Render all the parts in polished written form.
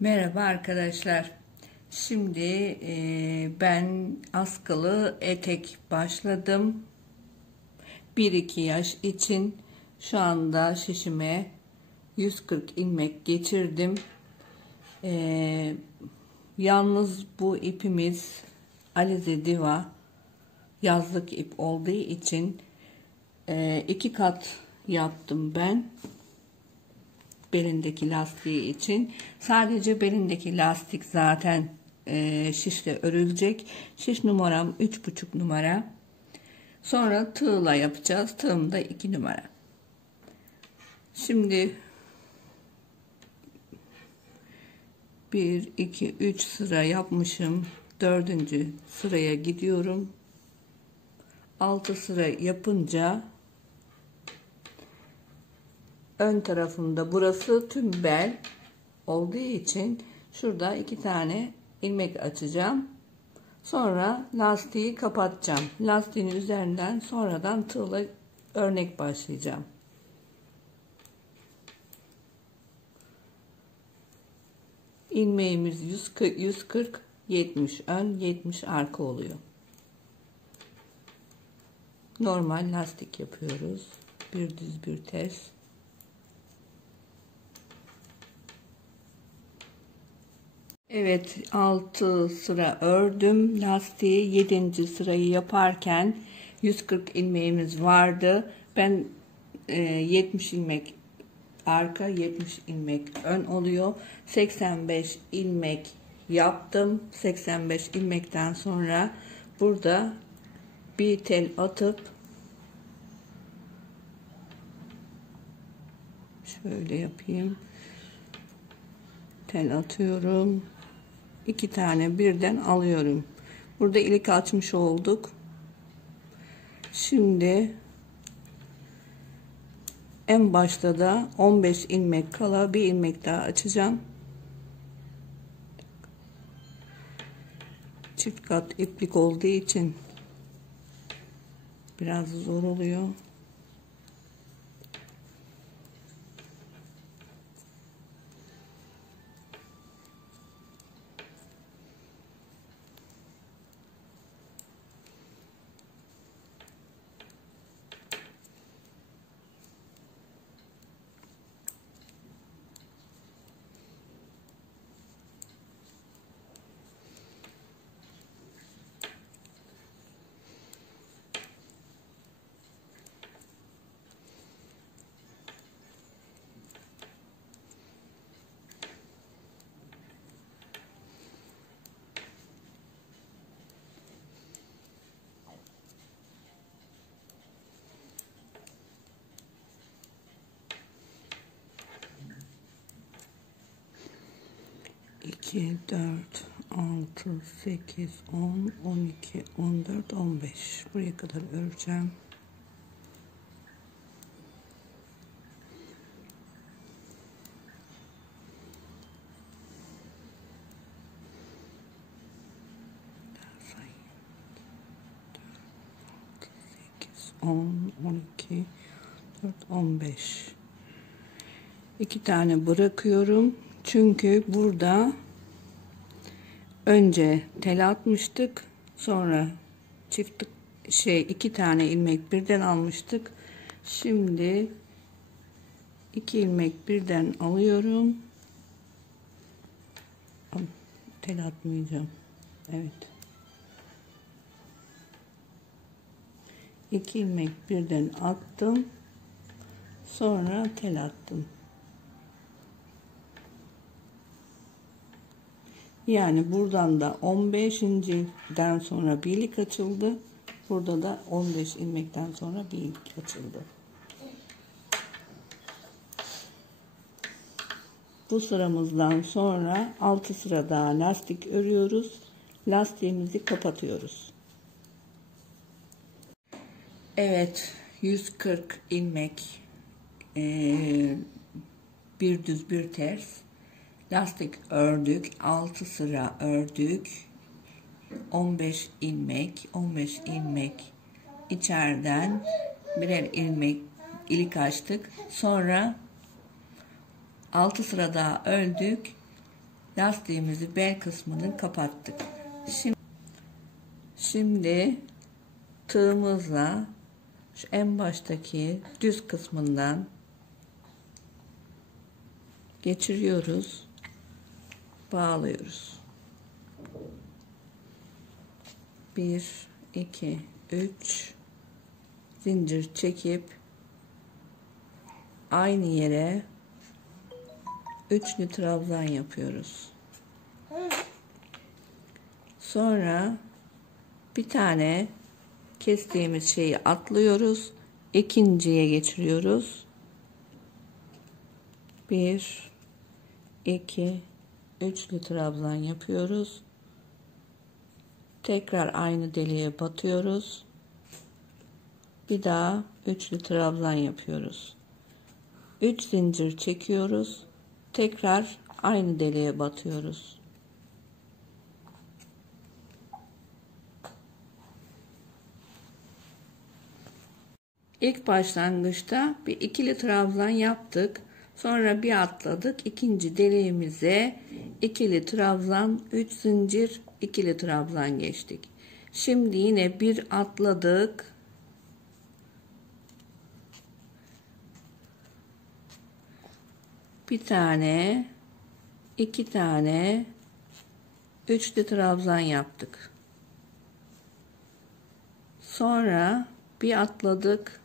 Merhaba arkadaşlar. Şimdi ben askılı etek başladım. 1-2 yaş için şu anda şişime 140 ilmek geçirdim. Yalnız bu ipimiz Alize Diva yazlık ip olduğu için 2 kat yaptım ben. Belindeki lastiği için. Sadece belindeki lastik zaten şişle örülecek. Şiş numaram 3,5 numara. Sonra tığla yapacağız. Tığım da 2 numara. Şimdi 1 2 3 sıra yapmışım. 4. sıraya gidiyorum. 6 sıra yapınca ön tarafında, burası tüm bel olduğu için şurada 2 tane ilmek açacağım. Sonra lastiği kapatacağım. Lastiğin üzerinden sonradan tığla örnek başlayacağım. İlmeğimiz 140 70 ön 70 arka oluyor. Normal lastik yapıyoruz. Bir düz bir ters. Evet, 6 sıra ördüm lastiği. 7. sırayı yaparken 140 ilmeğimiz vardı. Ben 70 ilmek arka, 70 ilmek ön oluyor. 85 ilmek yaptım. 85 ilmekten sonra burada bir tel atıp şöyle yapayım. Tel atıyorum. 2 tane birden alıyorum. Burada ilik açmış olduk. Şimdi en başta da 15 ilmek kala bir ilmek daha açacağım. Çift kat iplik olduğu için biraz zor oluyor. İki, 4, 6, 8, 10, 12, 14, 15. Buraya kadar öreceğim. On, 12, 4, 15. 2 tane bırakıyorum. Çünkü burada önce tel atmıştık. Sonra çift 2 tane ilmek birden almıştık. Şimdi 2 ilmek birden alıyorum. Tel atmayacağım. Evet. 2 ilmek birden attım. Sonra tel attım. Yani buradan da 15.den sonra bir ilik açıldı. Burada da 15 ilmekten sonra bir ilik açıldı. Bu sıramızdan sonra 6 sıra daha lastik örüyoruz. Lastiğimizi kapatıyoruz. Evet, 140 ilmek, bir düz bir ters lastik ördük. 6 sıra ördük. 15 ilmek içeriden birer ilik açtık. Sonra 6 sıra daha ördük. lastiğimizi bel kısmını kapattık. Şimdi tığımızla şu en baştaki düz kısmından geçiriyoruz, bağlıyoruz. 1 2 3 zincir çekip aynı yere üçlü trabzan yapıyoruz. Sonra bir tane kestiğimiz şeyi atlıyoruz, ikinciye geçiriyoruz. 1 2 üçlü trabzan yapıyoruz. Tekrar aynı deliğe batıyoruz. Bir daha üçlü trabzan yapıyoruz. 3 zincir çekiyoruz. Tekrar aynı deliğe batıyoruz. İlk başlangıçta bir ikili trabzan yaptık. Sonra bir atladık. İkinci deliğimize ikili trabzan, 3 zincir, ikili trabzan geçtik. Şimdi yine bir atladık. Bir tane, iki tane, üçlü trabzan yaptık. Sonra bir atladık.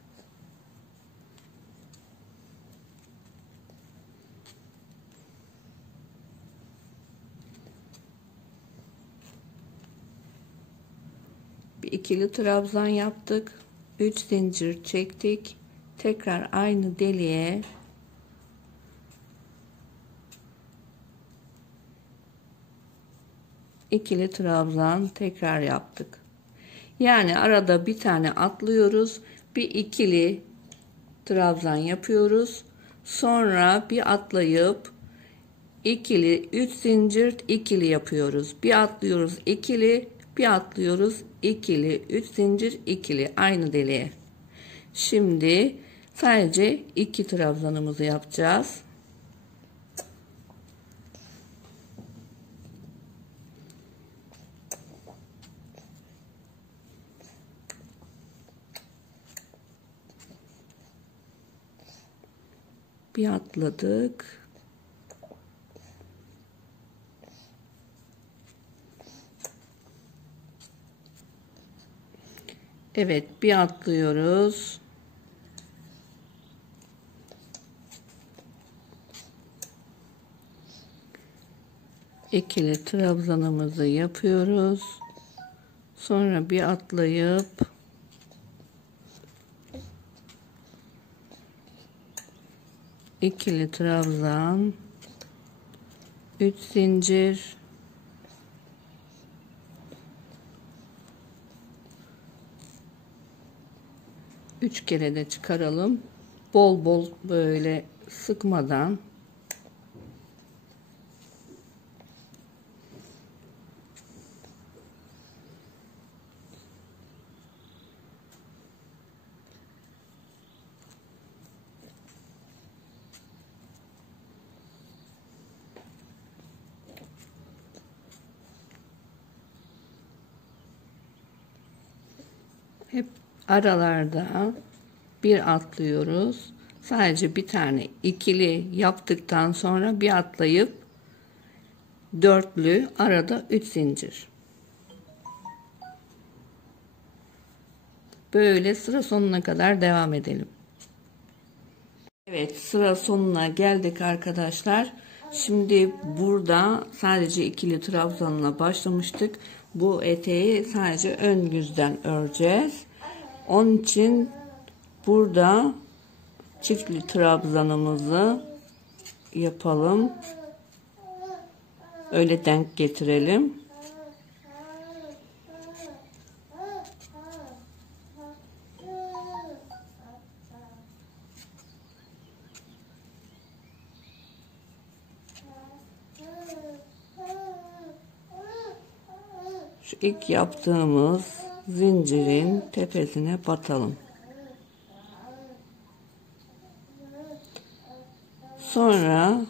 Bir ikili trabzan yaptık. 3 zincir çektik. Tekrar aynı deliğe ikili trabzan tekrar yaptık. Yani arada bir tane atlıyoruz. Bir ikili trabzan yapıyoruz. Sonra bir atlayıp ikili 3 zincir ikili yapıyoruz. Bir atlıyoruz ikili, bir atlıyoruz ikili, 3 zincir ikili aynı deliğe. Şimdi sadece 2 trabzanımızı yapacağız. Bir atladık. Evet, bir atlıyoruz. İkili trabzanımızı yapıyoruz. Sonra bir atlayıp ikili trabzan, 3 zincir, üç kere de çıkaralım. Bol bol böyle sıkmadan. Hep aralarda bir atlıyoruz. Sadece bir tane ikili yaptıktan sonra bir atlayıp dörtlü, arada 3 zincir. Böyle sıra sonuna kadar devam edelim. Evet, sıra sonuna geldik arkadaşlar. Şimdi burada sadece ikili trabzanla başlamıştık. Bu eteği sadece ön yüzden öreceğiz. Onun için burada çiftli trabzanımızı yapalım. Öyle denk getirelim. Şu ilk yaptığımız zincirin tepesine batalım. Sonra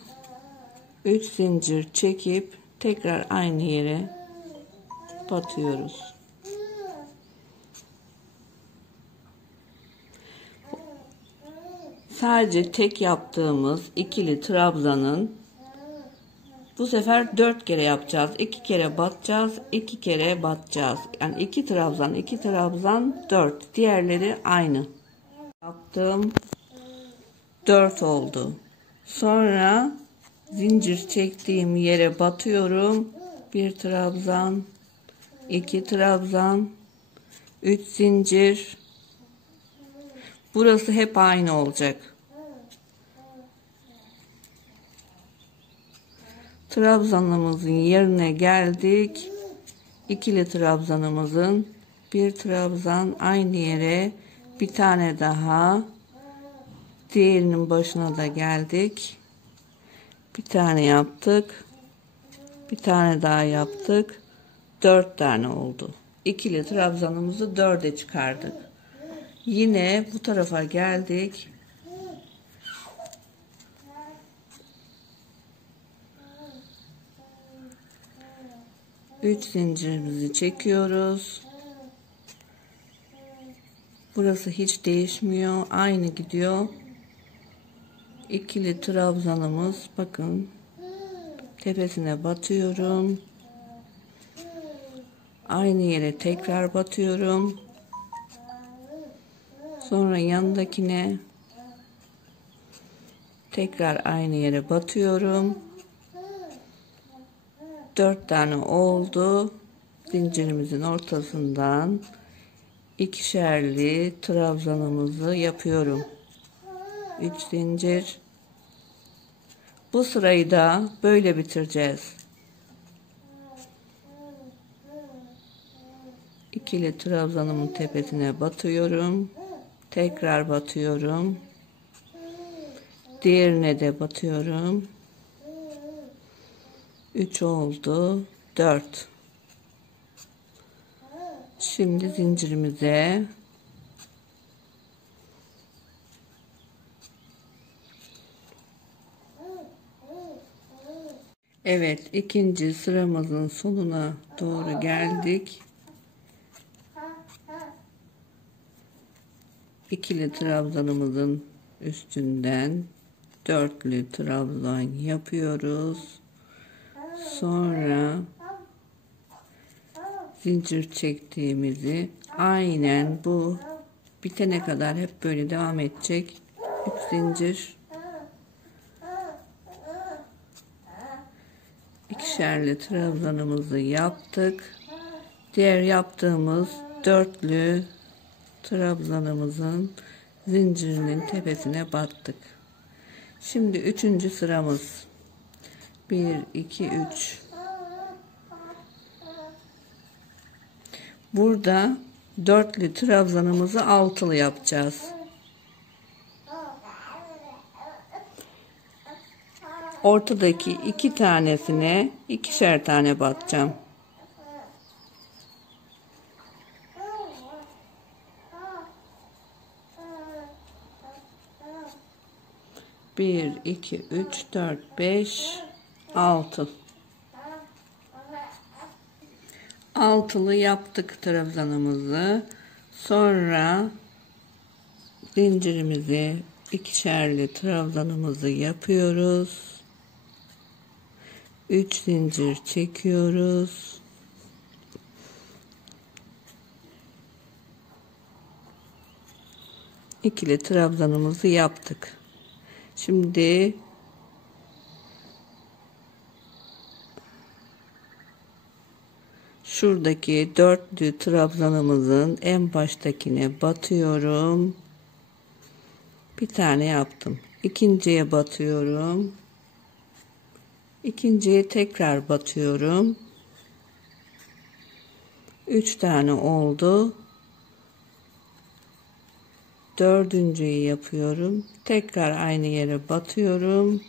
3 zincir çekip tekrar aynı yere batıyoruz. Sadece tek yaptığımız ikili trabzanın bu sefer 4 kere yapacağız. 2 kere batacağız, 2 kere batacağız. Yani 2 trabzan, 2 trabzan 4. Diğerleri aynı. Yaptım. 4 oldu. Sonra zincir çektiğim yere batıyorum. 1 trabzan, 2 trabzan, 3 zincir. Burası hep aynı olacak. Trabzanımızın yerine geldik. İkili trabzanımızın bir trabzan aynı yere, bir tane daha, diğerinin başına da geldik. Bir tane yaptık. Bir tane daha yaptık. 4 tane oldu. İkili trabzanımızı 4'e çıkardık. Yine bu tarafa geldik. Üç zincirimizi çekiyoruz. Burası hiç değişmiyor. Aynı gidiyor. İkili trabzanımız, bakın, tepesine batıyorum. Aynı yere tekrar batıyorum. Sonra yanındakine tekrar aynı yere batıyorum. 4 tane oldu. Zincirimizin ortasından ikişerli trabzanımızı yapıyorum. 3 zincir. Bu sırayı da böyle bitireceğiz. İkili trabzanımın tepesine batıyorum. Tekrar batıyorum. Diğerine de batıyorum. 3 oldu. 4. Şimdi zincirimize evet, ikinci sıramızın sonuna doğru geldik. İkili trabzanımızın üstünden dörtlü trabzan yapıyoruz. Sonra zincir çektiğimizi aynen bu bitene kadar hep böyle devam edecek. 3 zincir, ikişerli trabzanımızı yaptık. Diğer yaptığımız dörtlü trabzanımızın zincirinin tepesine battık. Şimdi 3. sıramız 1 2 3. Burada dörtlü trabzanımızı altılı yapacağız. Ortadaki 2 tanesine ikişer tane batacağım. Bir, iki, üç, dört, beş, 6. Altılı yaptık trabzanımızı. Sonra zincirimizi, ikişerli trabzanımızı yapıyoruz. 3 zincir çekiyoruz. İkili trabzanımızı yaptık. Şimdi şuradaki dörtlü trabzanımızın en baştakine batıyorum. Bir tane yaptım. İkinciye batıyorum. İkinciye tekrar batıyorum. 3 tane oldu. Dördüncüyü yapıyorum. Tekrar aynı yere batıyorum.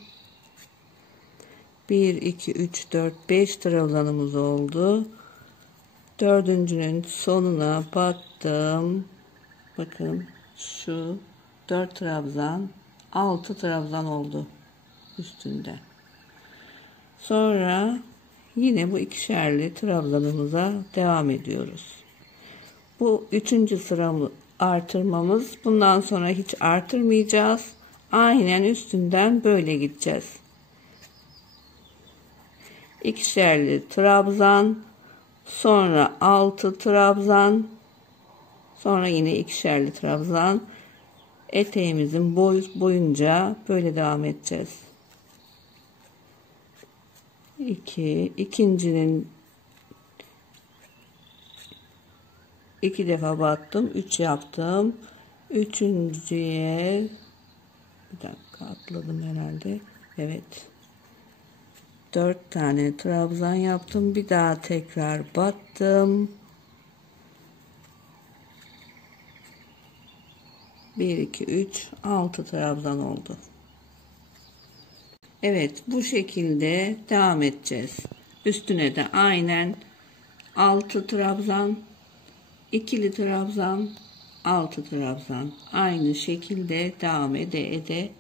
1 2 3 4 5 trabzanımız oldu. Dördüncünün sonuna battım. Bakın şu 4 trabzan, 6 trabzan oldu üstünde. Sonra yine bu ikişerli trabzanımıza devam ediyoruz. Bu 3. sıramı artırmamız. Bundan sonra hiç artırmayacağız. Aynen üstünden böyle gideceğiz. İkişerli trabzan, sonra 6 trabzan, sonra yine ikişerli trabzan. Eteğimizin boyunca böyle devam edeceğiz. İkincinin 2 defa battım, 3 yaptım. Üçüncüye bir dakika atladım herhalde. Evet. 4 tane trabzan yaptım. Bir daha tekrar battım. 1 2 3 6 trabzan oldu. Evet, bu şekilde devam edeceğiz. Üstüne de aynen 6 trabzan, ikili trabzan, 6 trabzan, aynı şekilde devam ede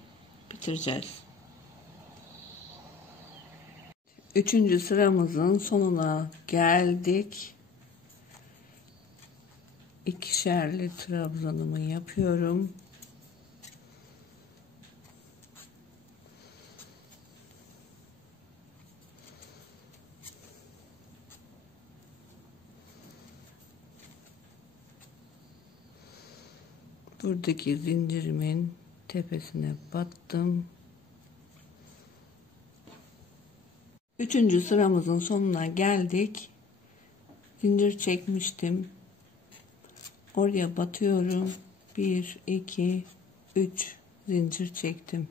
bitireceğiz. 3. sıramızın sonuna geldik. İkişerli trabzanımı yapıyorum. Buradaki zincirimin tepesine battım. 3. sıramızın sonuna geldik. Zincir çekmiştim. Oraya batıyorum. 1 2 3 zincir çektim.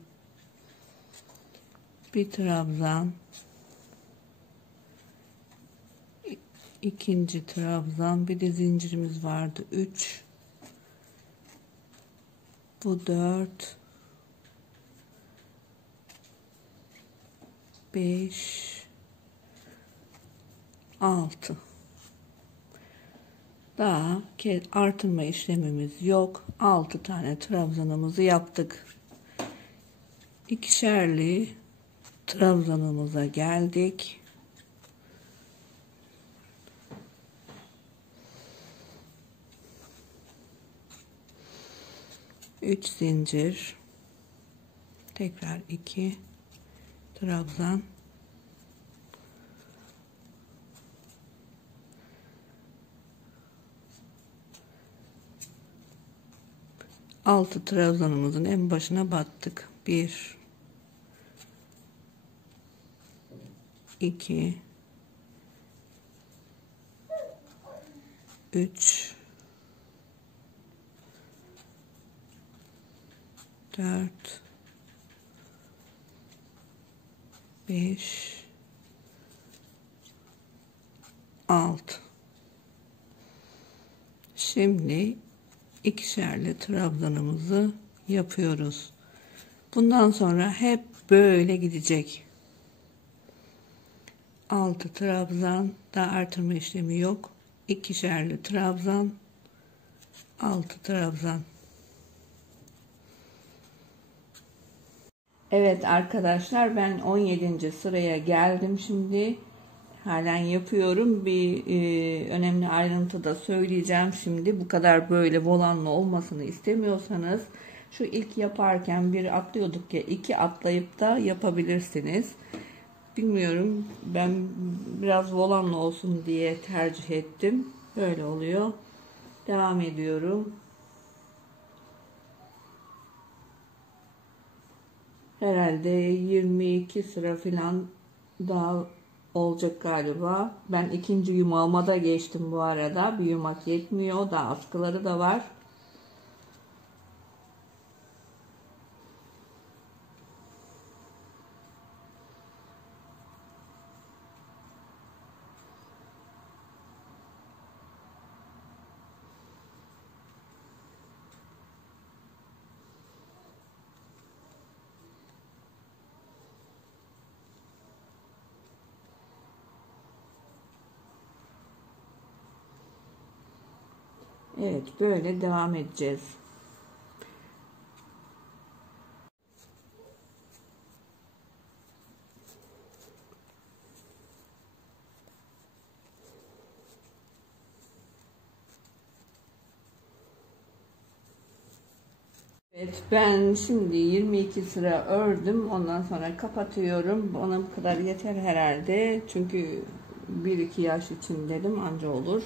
Bir trabzan, ikinci trabzan, bir de zincirimiz vardı 3, bu 4, 5, 6. Daha artırma işlemimiz yok. 6 tane trabzanımızı yaptık. İkişerli trabzanımıza geldik. Üç zincir, tekrar 2 trabzan, altı trabzanımızın en başına battık. 1 2 3 4 5 6. Şimdi ikişerli trabzanımızı yapıyoruz. Bundan sonra hep böyle gidecek. 6 trabzan, daha artırma işlemi yok. İkişerli trabzan, 6 trabzan. Evet arkadaşlar, ben 17. sıraya geldim şimdi. Halen yapıyorum. Bir önemli ayrıntı da söyleyeceğim şimdi. Bu kadar böyle volanlı olmasını istemiyorsanız şu ilk yaparken bir atlıyorduk ya, 2 atlayıp da yapabilirsiniz. Bilmiyorum, ben biraz volanlı olsun diye tercih ettim. Böyle oluyor. Devam ediyorum. Herhalde 22 sıra falan daha olacak galiba. Ben ikinci yumağıma da geçtim bu arada. Bir yumak yetmiyor. Daha askıları da var. Evet, böyle devam edeceğiz. Evet, ben şimdi 22 sıra ördüm. Ondan sonra kapatıyorum. Ona bu kadar yeter herhalde. Çünkü 1-2 yaş için dedim, anca olur.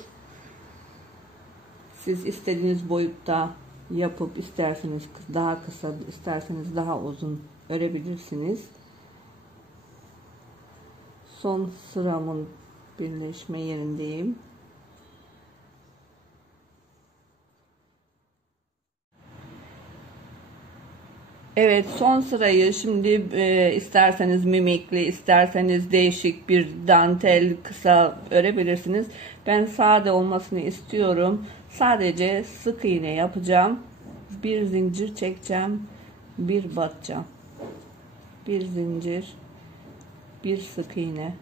Siz istediğiniz boyutta yapıp isterseniz daha kısa, isterseniz daha uzun örebilirsiniz. Son sıramın birleşme yerindeyim. Evet, son sırayı şimdi isterseniz mimikli, isterseniz değişik bir dantel kısa örebilirsiniz. Ben sade olmasını istiyorum. Sadece sık iğne yapacağım. Bir zincir çekeceğim. Bir batacağım. Bir zincir. Bir sık iğne.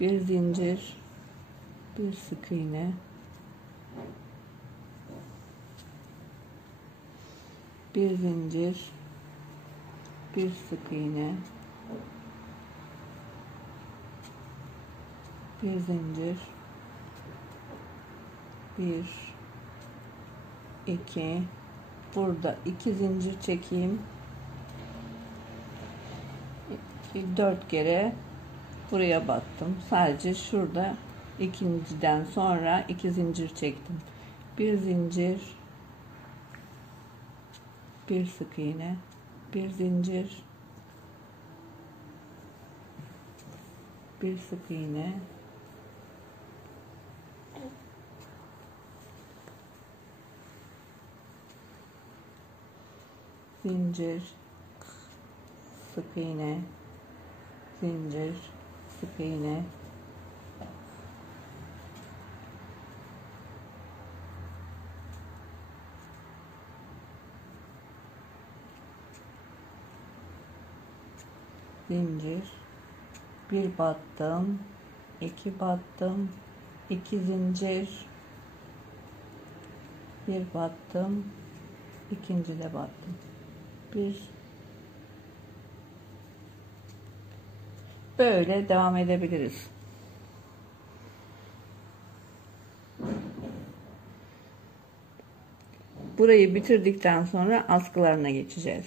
Bir zincir. Bir sık iğne. Bir zincir, bir sık iğne, bir zincir, bir, iki, burada iki zincir çekeyim, 4 kere buraya battım. Sadece şurada ikinciden sonra iki zincir çektim. Bir zincir, bir sık iğne, bir zincir, bir sık iğne, zincir, sık iğne, zincir, sık iğne, zincir, bir battım, iki battım, iki zincir, bir battım, ikinci de battım, bir, böyle devam edebiliriz. Burayı bitirdikten sonra askılarına geçeceğiz.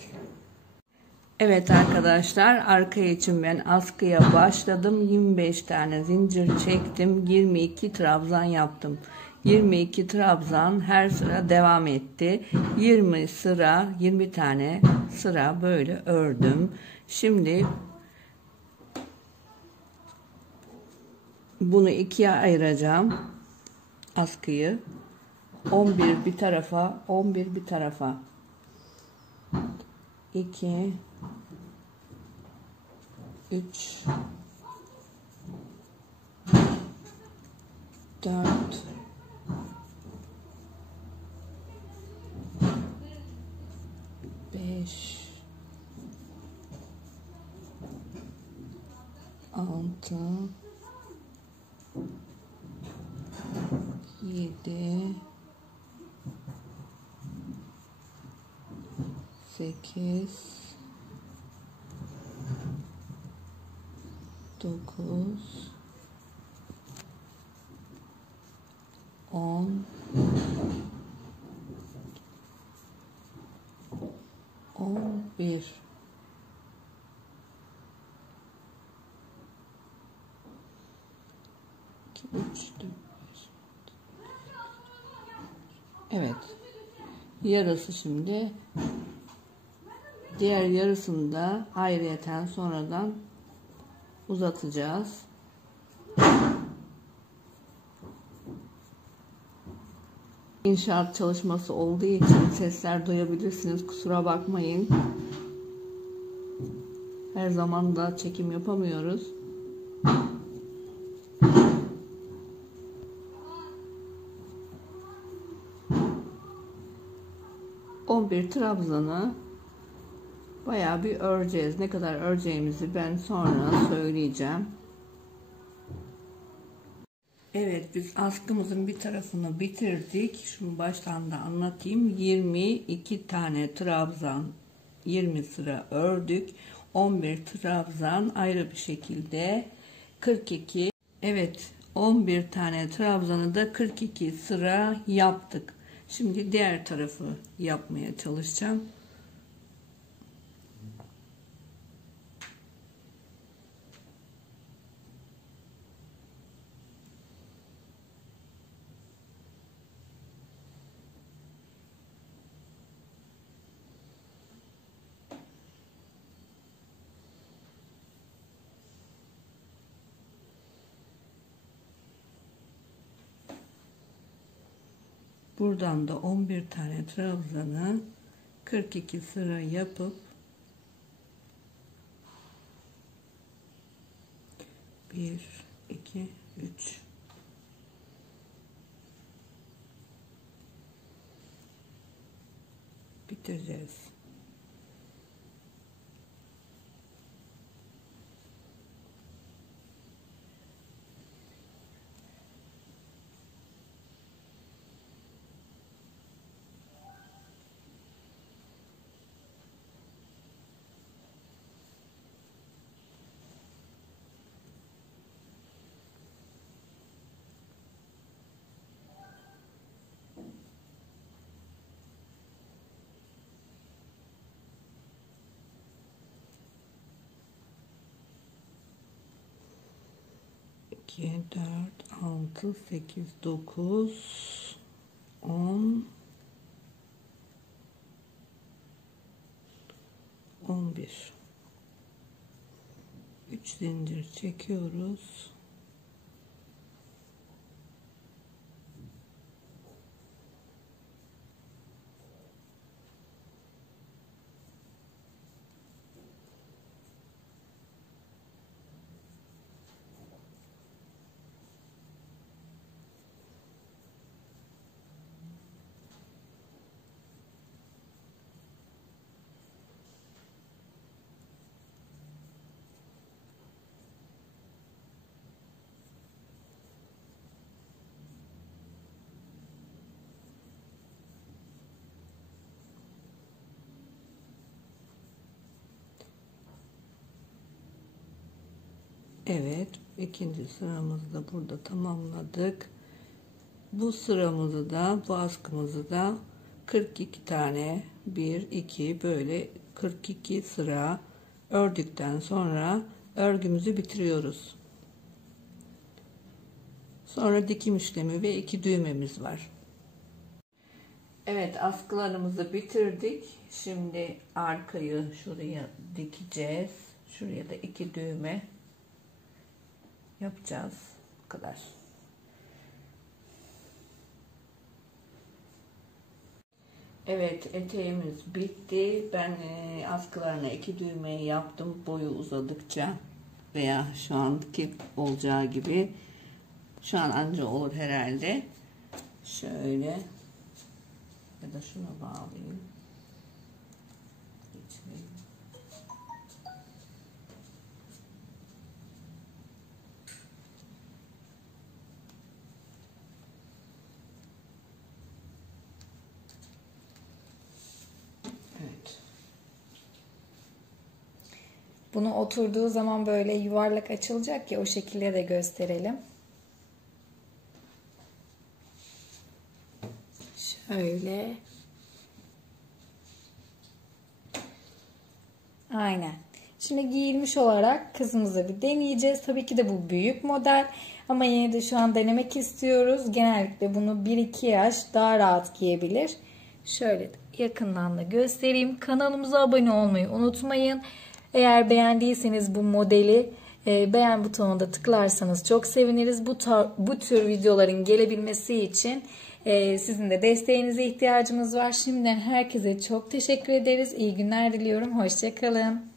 Evet arkadaşlar, arka için ben askıya başladım. 25 tane zincir çektim. 22 trabzan yaptım. 22 trabzan her sıra devam etti. 20 sıra, 20 tane sıra böyle ördüm. Şimdi bunu ikiye ayıracağım. Askıyı 11 bir tarafa, 11 bir tarafa. 2 3 4 5 6 7 8 9 10 11 2 3 4 Evet, yarısı şimdi, diğer yarısını da ayrıyeten sonradan uzatacağız. İnşaat çalışması olduğu için sesler duyabilirsiniz, kusura bakmayın. Her zaman da çekim yapamıyoruz. Bir trabzanı bayağı bir öreceğiz. Ne kadar öreceğimizi ben sonra söyleyeceğim. Evet, biz askımızın bir tarafını bitirdik. Şunu baştan da anlatayım. 22 tane trabzan, 20 sıra ördük. 11 trabzan ayrı bir şekilde 42. Evet, 11 tane trabzanı da 42 sıra yaptık. Şimdi diğer tarafı yapmaya çalışacağım. Buradan da 11 tane trabzanı 42 sıra yapıp 1 2 3 bitireceğiz. İki, 4, 6, 8, 9, 10, 11. 3 zincir çekiyoruz. Evet, ikinci sıramızı da burada tamamladık. Bu sıramızı da, bu askımızı da 42 tane 1 2 böyle 42 sıra ördükten sonra örgümüzü bitiriyoruz. Sonra dikim işlemi ve 2 düğmemiz var. Evet, askılarımızı bitirdik. Şimdi arkayı şuraya dikeceğiz. Şuraya da 2 düğme yapacağız. Bu kadar. Evet, eteğimiz bitti. Ben askılarına 2 düğmeyi yaptım. Boyu uzadıkça veya şu anki olacağı gibi. Şu an anca olur herhalde. Şöyle ya da şuna bağlayayım. Geçireyim. Evet. Bunu oturduğu zaman böyle yuvarlak açılacak ya, o şekilde de gösterelim. Şöyle. Aynen. Şimdi giyilmiş olarak kızımıza bir deneyeceğiz. Tabii ki de bu büyük model. Ama yine de şu an denemek istiyoruz. Genellikle bunu 1-2 yaş daha rahat giyebilir. Şöyle yakından da göstereyim. Kanalımıza abone olmayı unutmayın. Eğer beğendiyseniz bu modeli beğen butonuna tıklarsanız çok seviniriz. Bu tür videoların gelebilmesi için sizin de desteğinize ihtiyacımız var. Şimdiden herkese çok teşekkür ederiz. İyi günler diliyorum. Hoşça kalın.